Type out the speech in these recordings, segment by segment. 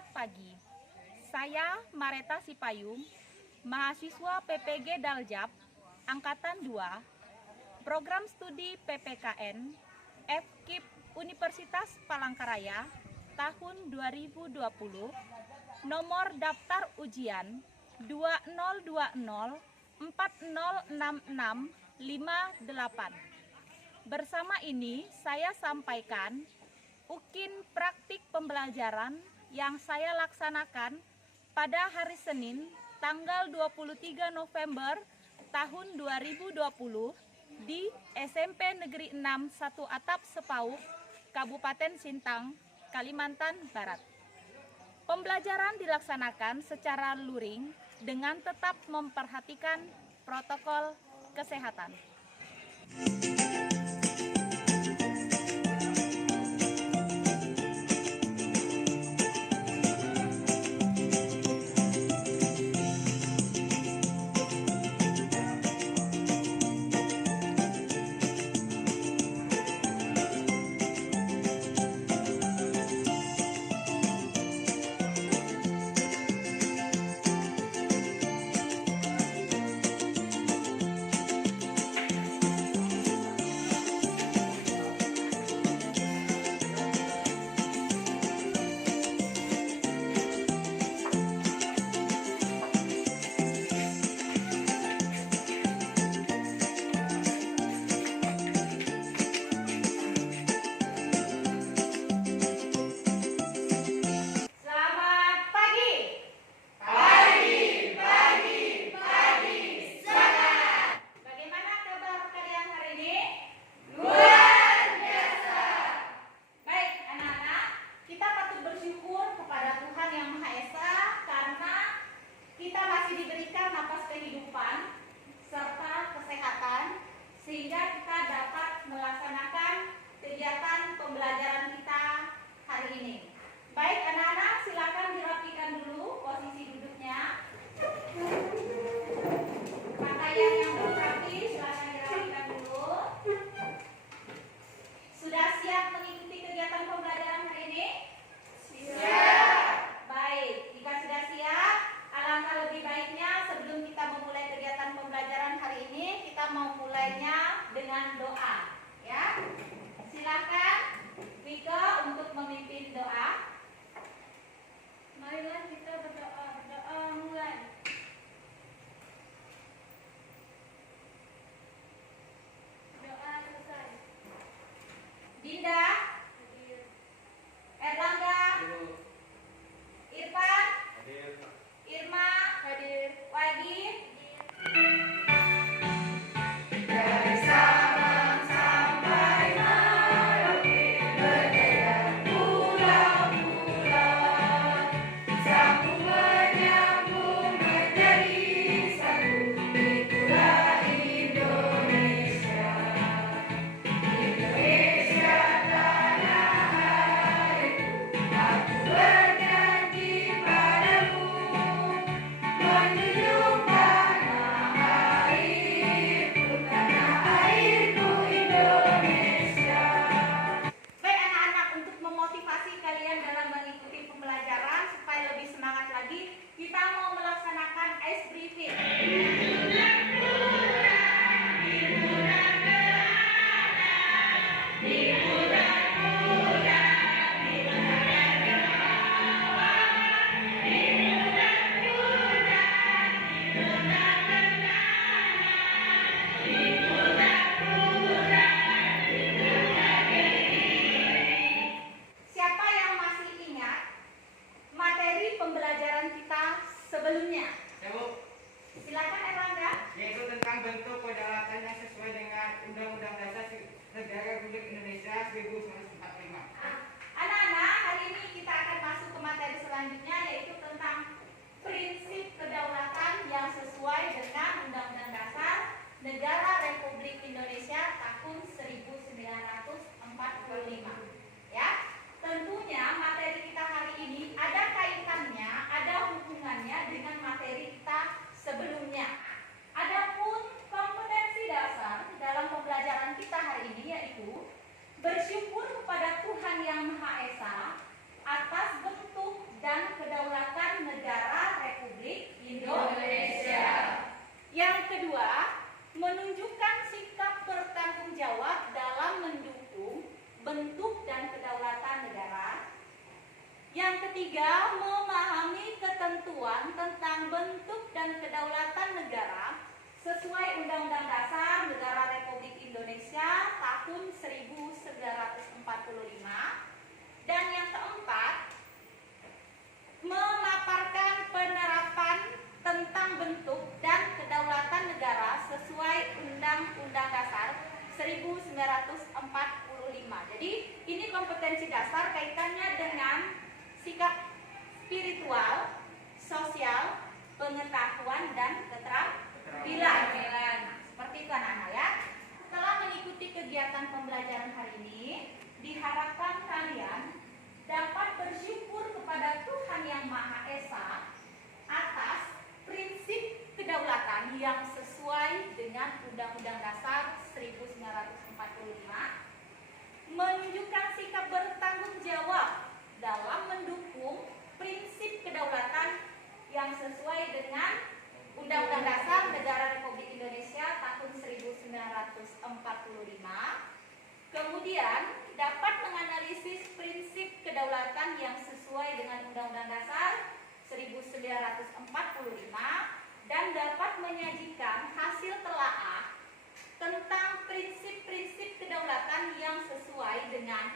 Selamat pagi. Saya Mareta Sipayung, mahasiswa PPG Daljab, Angkatan 2, Program Studi PPKN, FKIP Universitas Palangkaraya, tahun 2020, nomor daftar ujian 2020406658. Bersama ini saya sampaikan UKIN praktik pembelajaran yang saya laksanakan pada hari Senin tanggal 23 November tahun 2020 di SMP Negeri 6 1 Atap Sepauk, Kabupaten Sintang, Kalimantan Barat. Pembelajaran dilaksanakan secara luring dengan tetap memperhatikan protokol kesehatan. Diberikan napas kehidupan serta kesehatan sehingga kita dapat melaksanakan kegiatan pembelajaran kita hari ini. Baik anak-anak, silakan dirapikan dulu posisi duduknya. Pakaian yang belum rapi silakan dirapikan dulu. Sudah siap mengikuti kegiatan pembelajaran hari ini? Siap. Baik, jika sudah siap, alangkah lebih baiknya sebelum kita memulai kegiatan pembelajaran hari ini, kita mau mulainya dengan doa, ya. Silakan Wiko untuk memimpin doa. Marilah kita berdoa. Berdoa mulai. Doa selesai. Dinda, Erlangga, Irfan, Irma, hadir. Wadi, dari Sabang sampai Merauke, berjaya pulau-pulau, sambung menyambung menjadi satu, itulah Indonesia. Indonesia tanah airku, aku berjanji padamu, menjunjung tanah airku Indonesia. Baik anak-anak, untuk memotivasi kalian dalam mengikuti pembelajaran supaya lebih semangat lagi, kita mau melaksanakan ice briefing. Siapa yang masih ingat materi pembelajaran kita sebelumnya? Silakan Erlangga. Yaitu tentang bentuk peralatan yang sesuai dengan Undang-Undang Dasar Negara Republik Indonesia 1945. Anak-anak, hari ini kita akan masuk ke materi selanjutnya, yaitu tentang prinsip kedaulatan yang sesuai dengan Undang-Undang Dasar Negara Republik Indonesia tahun 1945. Ya, tentunya materi kita hari ini ada kaitannya, ada hubungannya dengan materi kita sebelumnya. Adapun kompetensi dasar dalam pembelajaran kita hari ini yaitu bersyukur kepada Tuhan Yang Maha Esa atas bentuk dan kedaulatan negara Republik Indonesia. Yang kedua, menunjukkan sikap bertanggung jawab dalam mendukung bentuk dan kedaulatan negara. Yang ketiga, memahami ketentuan tentang bentuk dan kedaulatan negara sesuai Undang-Undang Dasar Negara Republik Indonesia tahun 1945. Dan yang keempat, memaparkan penerapan tentang bentuk dan kedaulatan negara sesuai Undang-Undang Dasar 1945. Jadi ini kompetensi dasar kaitannya dengan sikap spiritual, sosial, pengetahuan, dan keterampilan. Seperti itu anak-anak ya. Setelah mengikuti kegiatan pembelajaran hari ini, diharapkan kalian dapat bersyukur kepada Tuhan Yang Maha Esa atas prinsip kedaulatan yang sesuai dengan Undang-Undang Dasar 1945, menunjukkan sikap bertanggung jawab dalam mendukung prinsip kedaulatan yang sesuai dengan Undang-Undang Dasar Negara Republik Indonesia tahun 1945. Kemudian dapat menganalisis prinsip kedaulatan yang sesuai dengan Undang-Undang Dasar 1945 dan dapat menyajikan hasil telaah tentang prinsip-prinsip kedaulatan yang sesuai dengan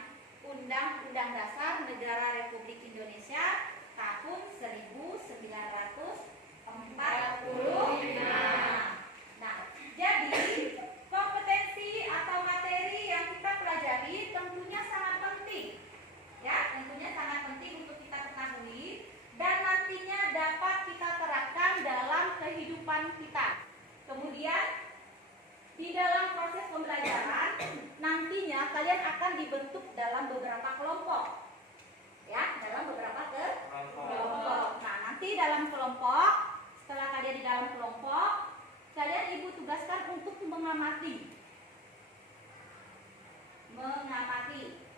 Undang-Undang Dasar Negara Republik Indonesia tahun 1945. Nah, jadi kompetensi atau materi yang kita pelajari tentunya sangat penting. Ya, tentunya sangat penting untuk kita ketahui dan nantinya dapat kita terapkan dalam kehidupan kita. Kemudian di dalam proses pembelajaran nantinya kalian akan dibentuk dalam beberapa kelompok. Ya, dalam beberapa kelompok. Nah, nanti dalam kelompok, setelah kalian di dalam kelompok, kalian ibu tugaskan untuk mengamati.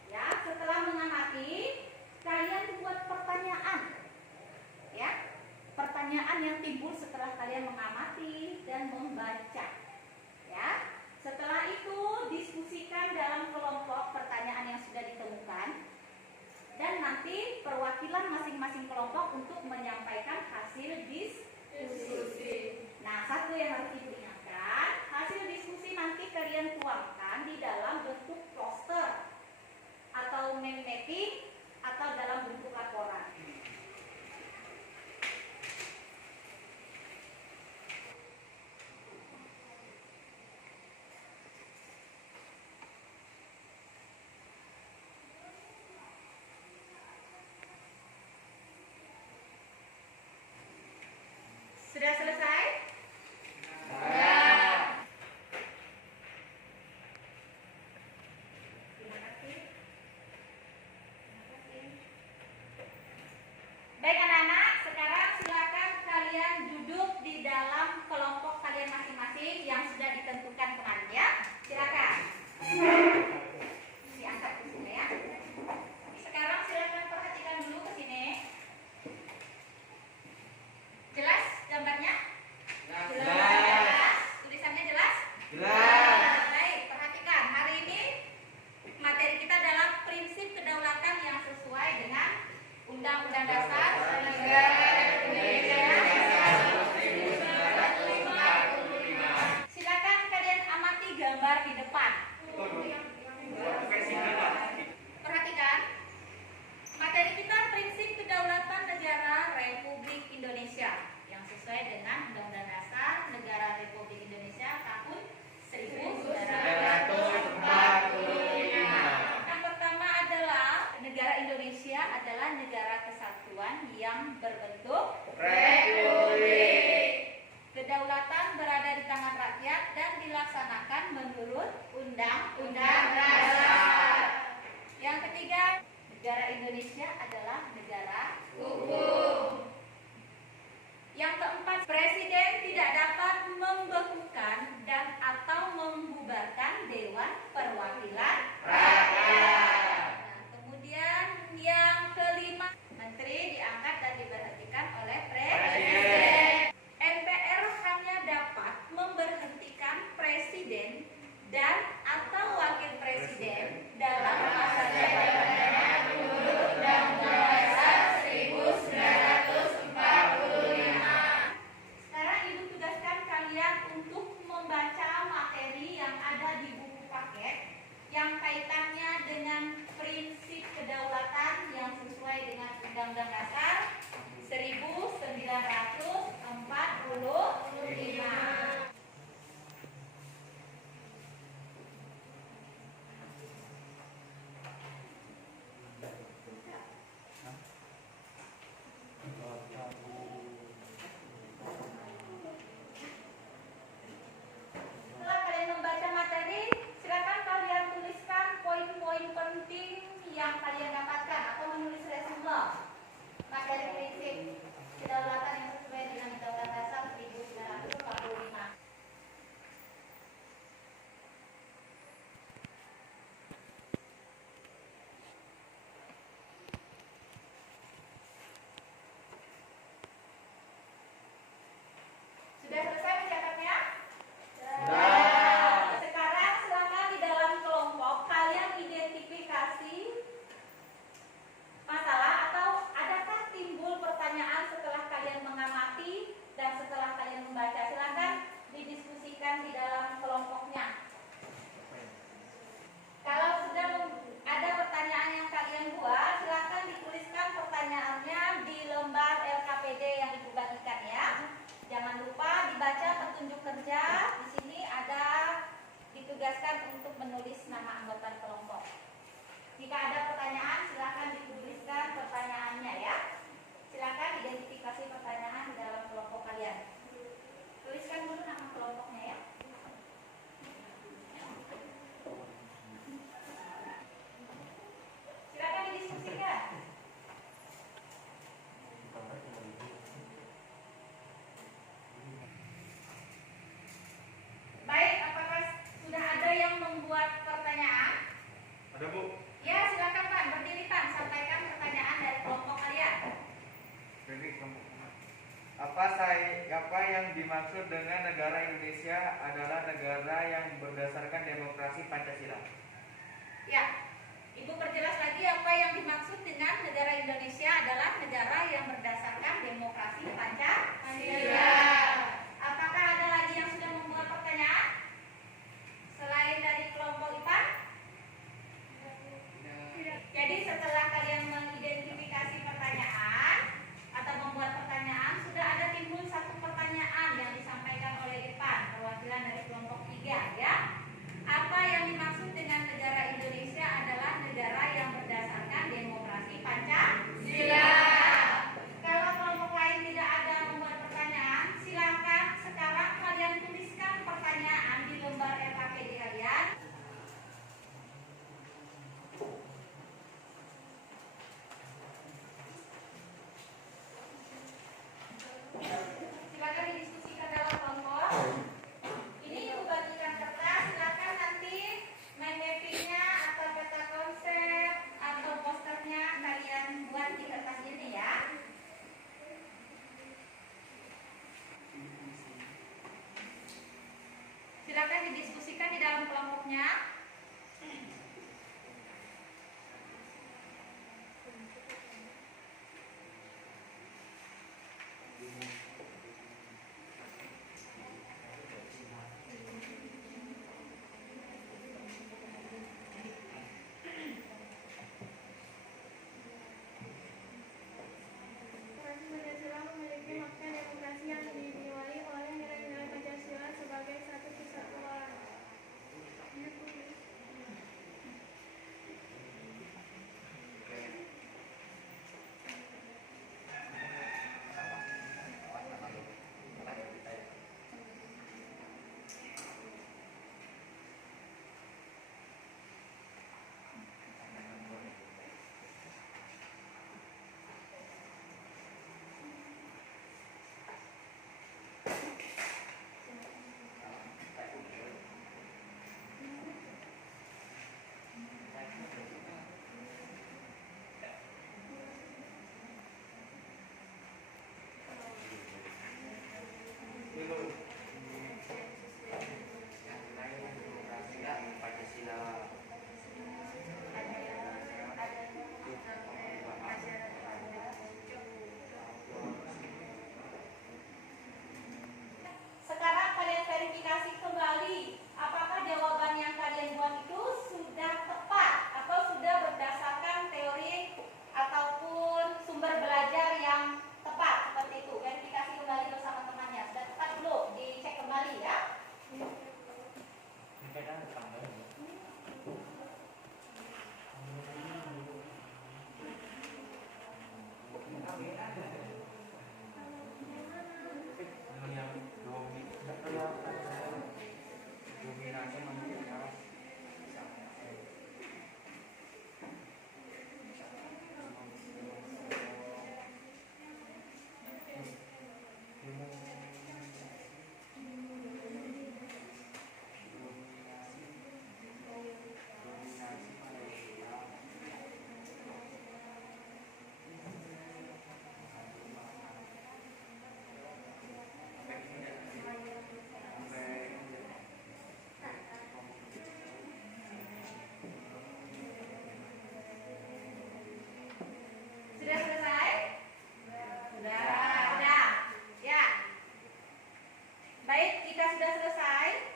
Ya, setelah mengamati, kalian buat pertanyaan. Ya, pertanyaan yang timbul setelah kalian mengamati dan membaca. Ya, setelah itu diskusikan dalam kelompok pertanyaan yang sudah ditemukan dan nanti perwakilan masing-masing kelompok untuk menyampaikan hasil diskusi. Nah, satu yang harus ibu ingatkan, hasil diskusi nanti kalian tuangkan di dalam bentuk poster atau mind mapping atau dalam bentuk laporan. Sudah selesai? Terima kasih. Baik anak-anak, sekarang silakan kalian duduk di dalam kelompok kalian masing-masing yang sudah ditentukan kemarin ya. Silakan. Diangkat ke sini ya. Sekarang silakan perhatikan dulu ke sini. Jelas gambarnya? Jelas. Tulisannya jelas? Jelas. Baik, perhatikan. Hari ini materi kita adalah prinsip kedaulatan yang sesuai dengan Undang-Undang Dasar Negara Republik Indonesia 1945. Silakan kalian amati gambar di depan. Perhatikan. Materi kita prinsip kedaulatan negara Republik Indonesia yang sesuai dengan Undang-Undang Dasar Negara Republik Indonesia tahun 1945. Yang pertama adalah negara Indonesia adalah negara kesatuan yang berbentuk republik. Kedaulatan berada di tangan rakyat dan dilaksanakan menurut Undang-Undang Dasar. Yang ketiga, negara Indonesia adalah negara hukum. Yang keempat, presiden tidak dapat membekukan dan atau membubarkan Dewan Perwakilan Rakyat. Nah, kemudian yang kelima, menteri diangkat dimaksud dengan negara Indonesia adalah negara yang berdasarkan demokrasi Pancasila. Ya, Ibu perjelas lagi apa yang dimaksud dengan negara Indonesia adalah negara yang berdasarkan demokrasi Pancasila. Apakah ada lagi yang sudah membuat pertanyaan? Selain dari kelompok IPA? Jadi setelah kalian mengidentifikasi pertanyaan atau membuat pertanyaan, sudah ada timbul satu pertanyaan yang disampaikan oleh Irfan, perwakilan dari kelompok 3 ya. Apa yang dimaksud dengan negara Indonesia adalah negara yang berdasarkan demokrasi Pancasila. Kalau kelompok lain tidak ada membuat pertanyaan, silakan sekarang kalian tuliskan pertanyaan di lembar LKPD kalian. Silakan didiskusikan dalam kelompok. Ini Ibu bagikan kertas, silakan nanti main mappingnya atau peta konsep atau posternya kalian buat di kertas ini ya. Silakan didiskusikan di dalam kelompoknya. Pancasila memiliki makna demokrasi yang dijiwai oleh nilai-nilai Pancasila sebagai satu kesatuan. Sekarang kalian verifikasi kembali apakah jawaban yang kalian buat itu sudah tepat atau sudah berdasarkan teori ataupun sumber belajar yang tepat seperti itu. Verifikasi kembali bersama temannya. Sudah tepat belum? Dicek kembali ya. Sudah selesai? Sudah. Ya. Baik, jika sudah selesai,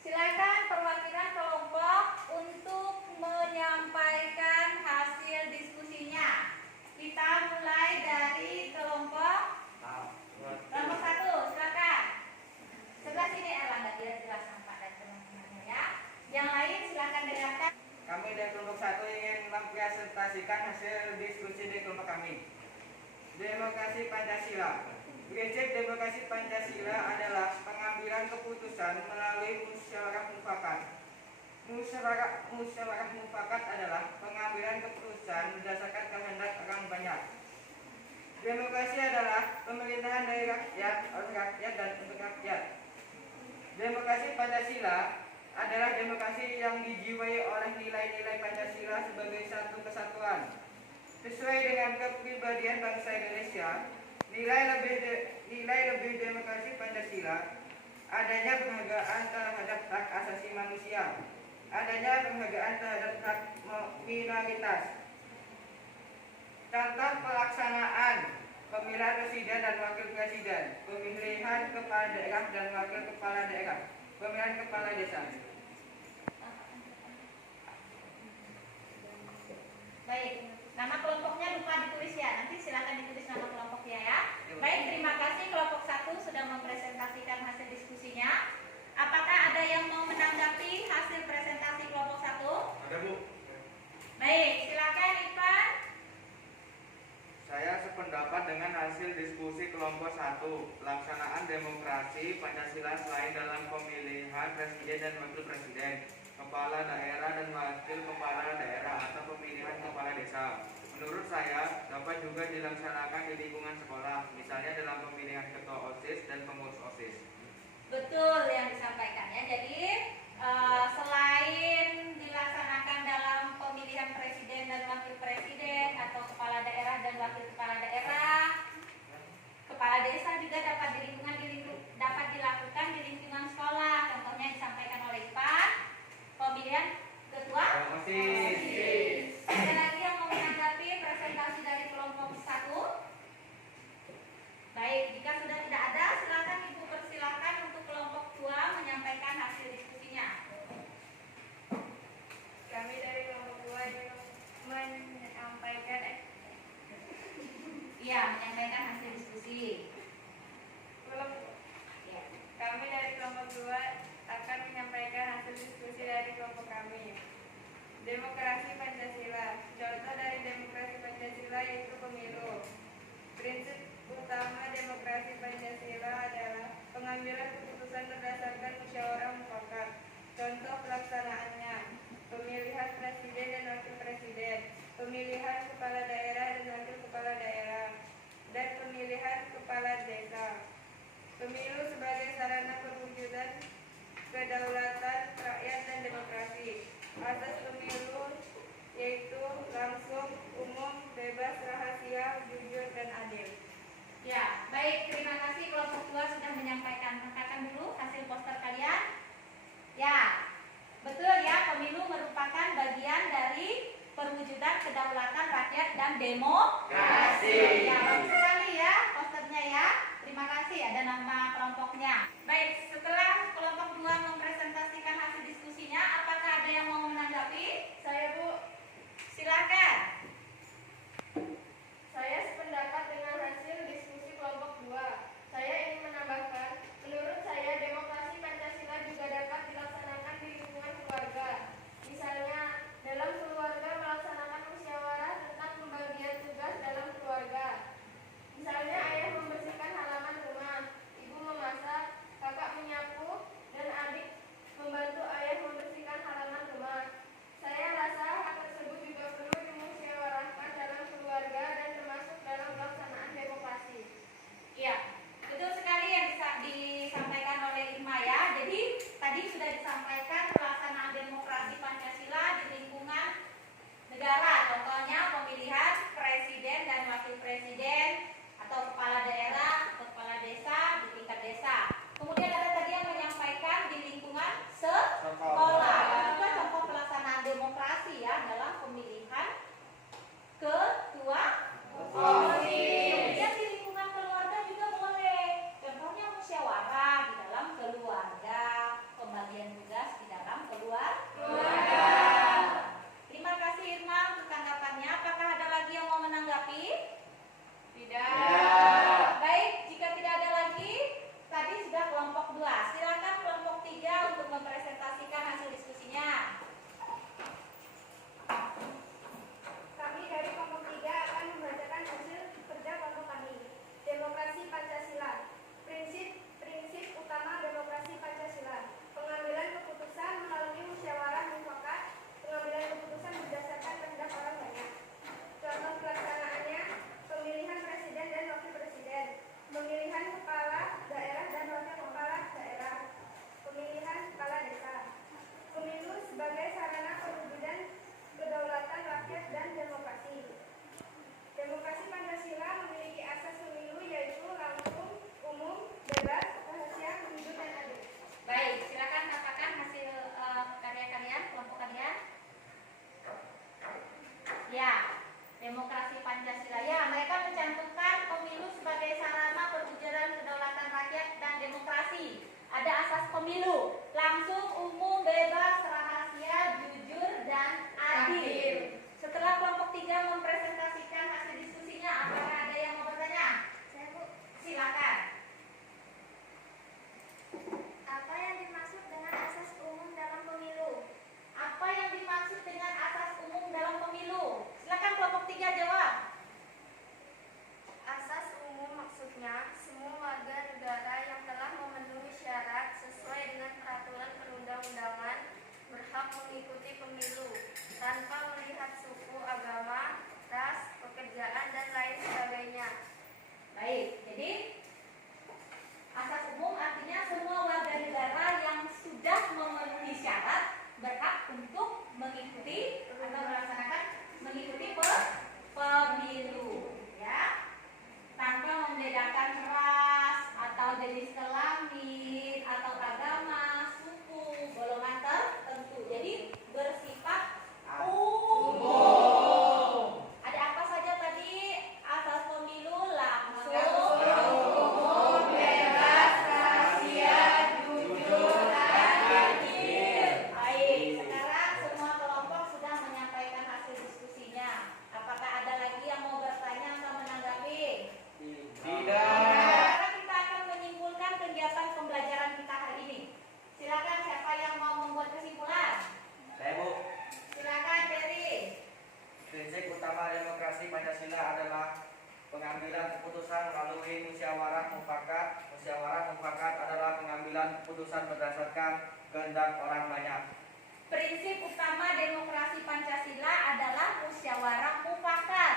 silakan perwakilan kelompok untuk menyampaikan hasil diskusinya. Kita mulai dari kelompok nomor 1, silakan. Sebelah sini Erlangga, biar jelas nampak dan teman-temannya ya. Yang lain silakan dengarkan. Kami dari kelompok 1 ingin mempresentasikan hasil diskusi di kelompok kami. Demokrasi Pancasila. Prinsip demokrasi Pancasila adalah pengambilan keputusan melalui musyawarah mufakat. Musyawarah mufakat adalah pengambilan keputusan berdasarkan kehendak orang banyak. Demokrasi adalah pemerintahan dari rakyat, oleh rakyat dan untuk rakyat. Demokrasi Pancasila adalah demokrasi yang dijiwai oleh nilai-nilai Pancasila sebagai satu kesatuan. Sesuai dengan kepribadian bangsa Indonesia, nilai lebih demokrasi Pancasila, adanya penghargaan terhadap hak asasi manusia, adanya penghargaan terhadap hak minoritas. Contoh pelaksanaan pemilihan presiden dan wakil presiden, pemilihan kepala daerah dan wakil kepala daerah, pemilihan kepala desa. Baik, nama kelompoknya lupa ditulis ya. Nanti silakan ditulis nama kelompoknya ya. Baik, terima kasih kelompok 1 sudah mempresentasikan hasil diskusinya. Apakah ada yang mau menanggapi hasil presentasi kelompok 1? Ada, Bu. Baik, silakan Ivan. Saya sependapat dengan hasil diskusi kelompok 1. Pelaksanaan demokrasi Pancasila selain dalam pemilihan presiden dan wakil presiden, kepala daerah dan wakil kepala daerah atau pemilihan kepala desa. Menurut saya dapat juga dilaksanakan di lingkungan sekolah, misalnya dalam pemilihan ketua OSIS dan pengurus OSIS. Betul yang disampaikan ya. Jadi selain dilaksanakan dalam pemilihan presiden dan wakil presiden atau kepala daerah dan wakil kepala daerah, kepala desa juga dapat dapat dilakukan di lingkungan sekolah. Contohnya disampaikan oleh Ivan, pemilihan ketua OSIS. Ada lagi yang mau menanggapi presentasi dari kelompok 1? Baik, jika sudah tidak ada, silakan Ibu persilakan untuk kelompok 2 menyampaikan hasil diskusinya. Kami dari kelompok 2 menyampaikan menyampaikan hasil diskusi. Ya. Kami dari kelompok 2 akan menyampaikan hasil diskusi dari kelompok kami. Demokrasi Pancasila. Contoh dari demokrasi Pancasila yaitu pemilu. Prinsip utama demokrasi Pancasila adalah pengambilan keputusan berdasarkan musyawarah mufakat. Contoh pelaksanaannya: pemilihan presiden dan wakil presiden, pemilihan kepala daerah dan wakil kepala daerah, dan pemilihan kepala desa. Pemilu sebagai sarana perwujudan kedaulatan rakyat dan demokrasi. Asas pemilu yaitu langsung, umum, bebas, rahasia, jujur, dan adil. Ya, baik, terima kasih kelompok 2 sudah menyampaikan. Angkatkan dulu hasil poster kalian. Ya, betul ya, pemilu merupakan bagian dari perwujudan kedaulatan rakyat dan demokrasi. Ya, bagus sekali ya posternya ya. Terima kasih, ada nama kelompoknya. Baik, setelah kelompok 2 mempresentasikan hasil diskusinya, apakah ada yang mau menanggapi? Saya, Bu. Silakan. Saya sependapat dengan hasil diskusi kelompok 2. Saya ingin menambahkan, menurut saya demokrasi Pancasila juga dapat dilaksanakan di lingkungan keluarga. Misalnya, dalam keluarga melaksanakan musyawarah tentang pembagian tugas dalam keluarga. Misalnya ayah membersihkan halaman rumah, ibu memasak, kakak menyapu, dan adik Demokrasi Pancasila. Ya, mereka mencantumkan pemilu sebagai sarana perwujudan kedaulatan rakyat dan demokrasi. Ada asas pemilu, langsung, umum, bebas, rahasia, jujur, dan adil. Setelah kelompok 3 mempresentasikan hasil diskusinya, apakah ada yang mau bertanya? Saya Bu, Silakan. apa yang dimaksud dengan asas umum dalam pemilu? Apa yang dimaksud dengan asas umum dalam pemilu? Silakan kelompok 3 jawab. Asas umum maksudnya semua warga negara yang telah memenuhi syarat sesuai dengan peraturan perundang-undangan berhak mengikuti pemilu tanpa melihat suku, agama, ras, pekerjaan, dan lain sebagainya. Baik, jadi asas umum artinya semua warga negara yang sudah memenuhi syarat berhak untuk mengikuti atau mengikuti pemilu, ya, tanpa membedakan ras atau jenis kelamin atau agama, suku, golongan tertentu. Jadi bersifat umum. Ada apa saja tadi asas pemilu? Langsung, umum, bebas, rahasia, jujur, dan adil. Baik, sekarang semua kelompok sudah menyampaikan hasil diskusinya. Apakah ada lagi yang mau bertanya atau menanggapi? Sekarang kita akan menyimpulkan kegiatan pembelajaran kita hari ini. Silakan siapa yang mau membuat kesimpulan? Saya Bu. Silakan Ferry. Prinsip utama demokrasi Pancasila adalah pengambilan keputusan melalui musyawarah mufakat. Musyawarah mufakat adalah pengambilan keputusan berdasarkan kehendak orang banyak. Prinsip utama demokrasi Pancasila adalah musyawarah mufakat.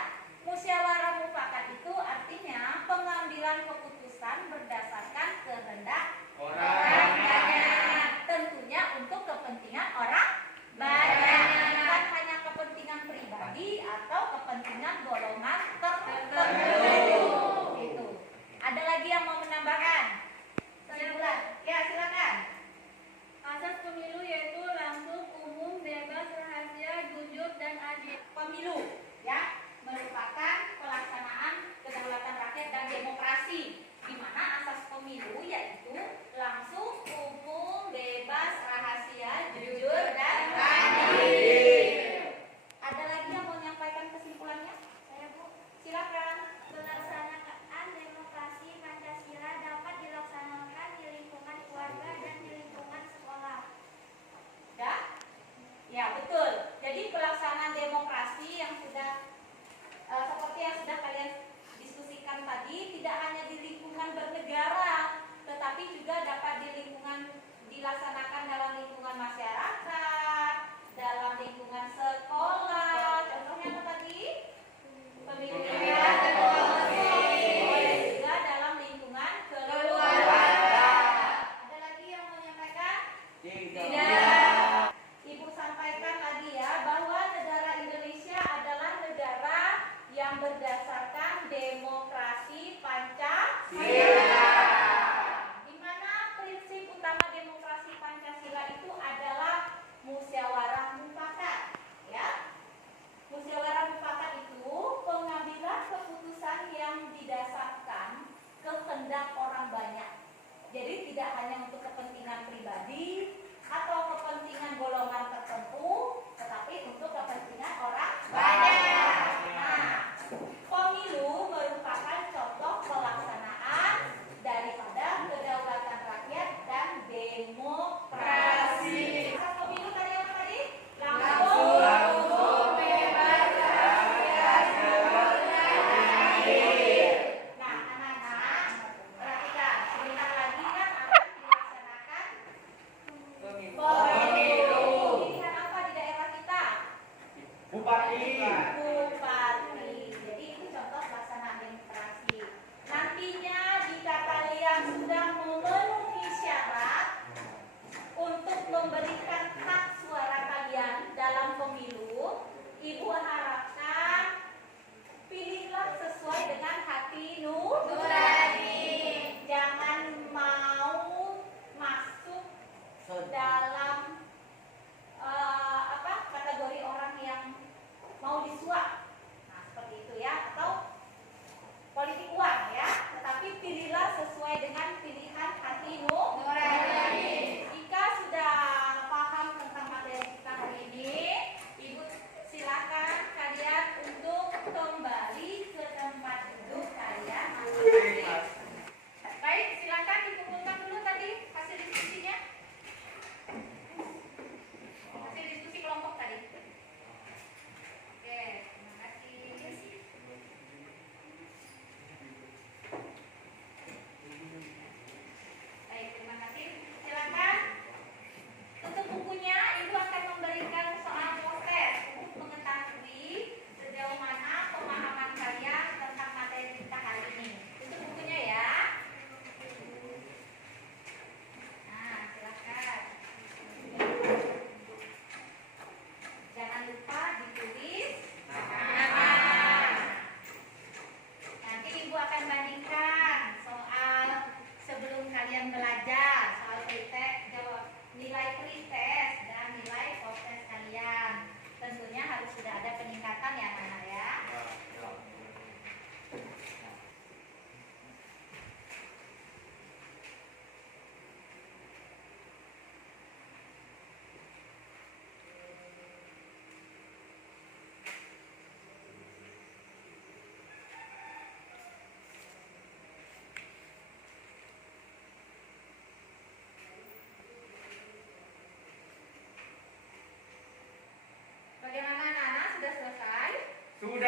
Musyawarah mufakat itu artinya pengambilan keputusan berdasarkan kehendak orang banyak. Tentunya untuk kepentingan orang banyak, bukan hanya kepentingan pribadi atau kepentingan golongan tertentu. Gitu. Ada lagi yang mau menambahkan? Kesimpulan? Ya, silakan. Asas pemilu yaitu langsung, umum, bebas, rahasia, jujur, dan adil. Pemilu, ya, merupakan pelaksanaan kedaulatan rakyat dan demokrasi, di mana asas pemilu yaitu langsung, umum, bebas, rahasia, jujur, dan adil. Ada lagi yang mau menyampaikan kesimpulannya? Saya Bu, Silakan. pelaksanaan demokrasi Pancasila dapat dilaksanakan di lingkungan keluarga dan di lingkungan sekolah. Ya? Ya, betul. Jadi pelaksanaan demokrasi yang sudah seperti yang sudah kalian diskusikan tadi tidak hanya di lingkungan bernegara, tetapi juga dapat dilaksanakan dalam lingkungan masyarakat, dalam lingkungan sekolah. Contohnya apa tadi? Pemilihan demokrasi. Dan juga dalam lingkungan keluarga. Ada lagi yang mau menyampaikan? Tidak. Ibu sampaikan lagi ya bahwa negara Indonesia adalah negara yang berdasarkan demokrasi Pancasila. Di mana prinsip utama demokrasi Pancasila itu adalah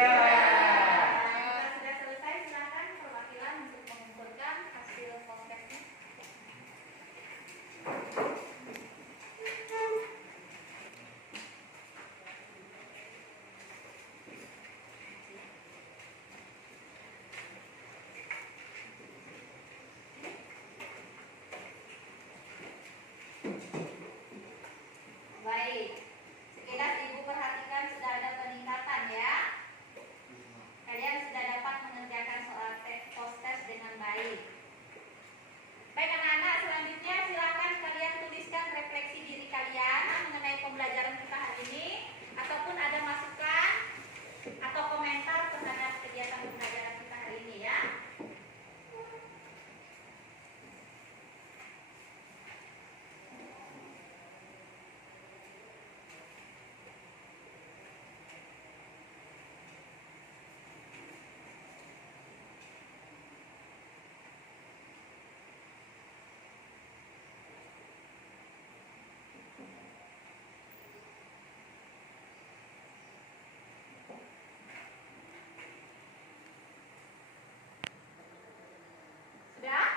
Jika sudah selesai, silakan perwakilan untuk mengumpulkan hasil podcastnya. Baik, sekilas Ibu perhatikan sudah ada peningkatan ya. Kalian sudah dapat mengerjakan soal post-test dengan baik. Baik anak-anak, selanjutnya silakan kalian tuliskan refleksi diri kalian mengenai pembelajaran kita hari ini, ataupun ada masukan atau komentar terhadap kegiatan pembelajaran kita hari ini ya. Sudah?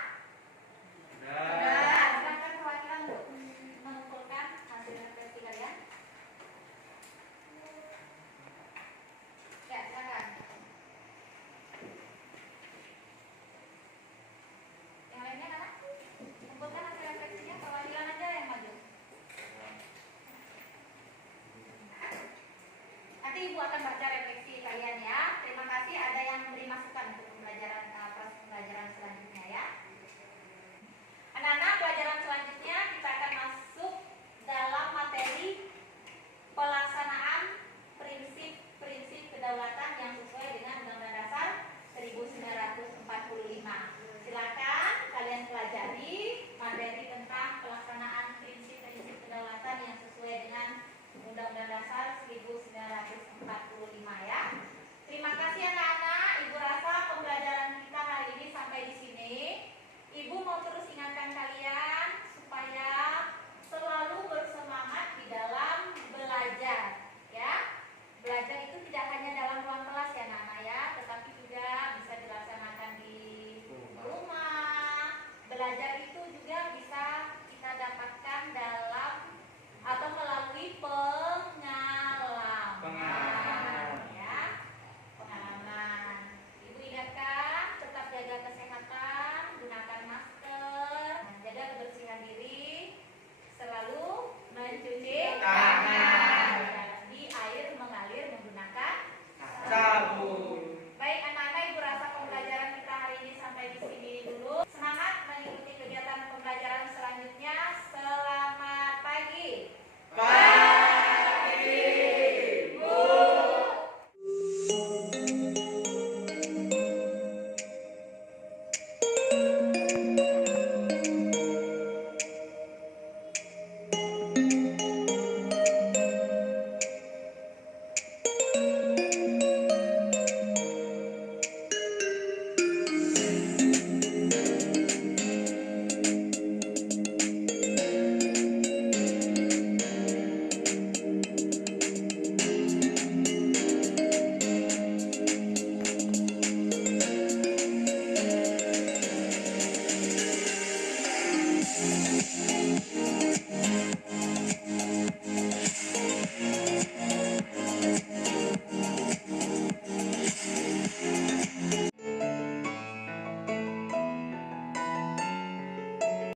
Sudah. Silakan perwakilan untuk mengumpulkan hasil refleksi kalian. Ya, silakan. Yang lainnya anak? Kumpulkan hasil refleksinya, perwakilan aja yang maju. Nanti Ibu akan baca refleksi kalian ya.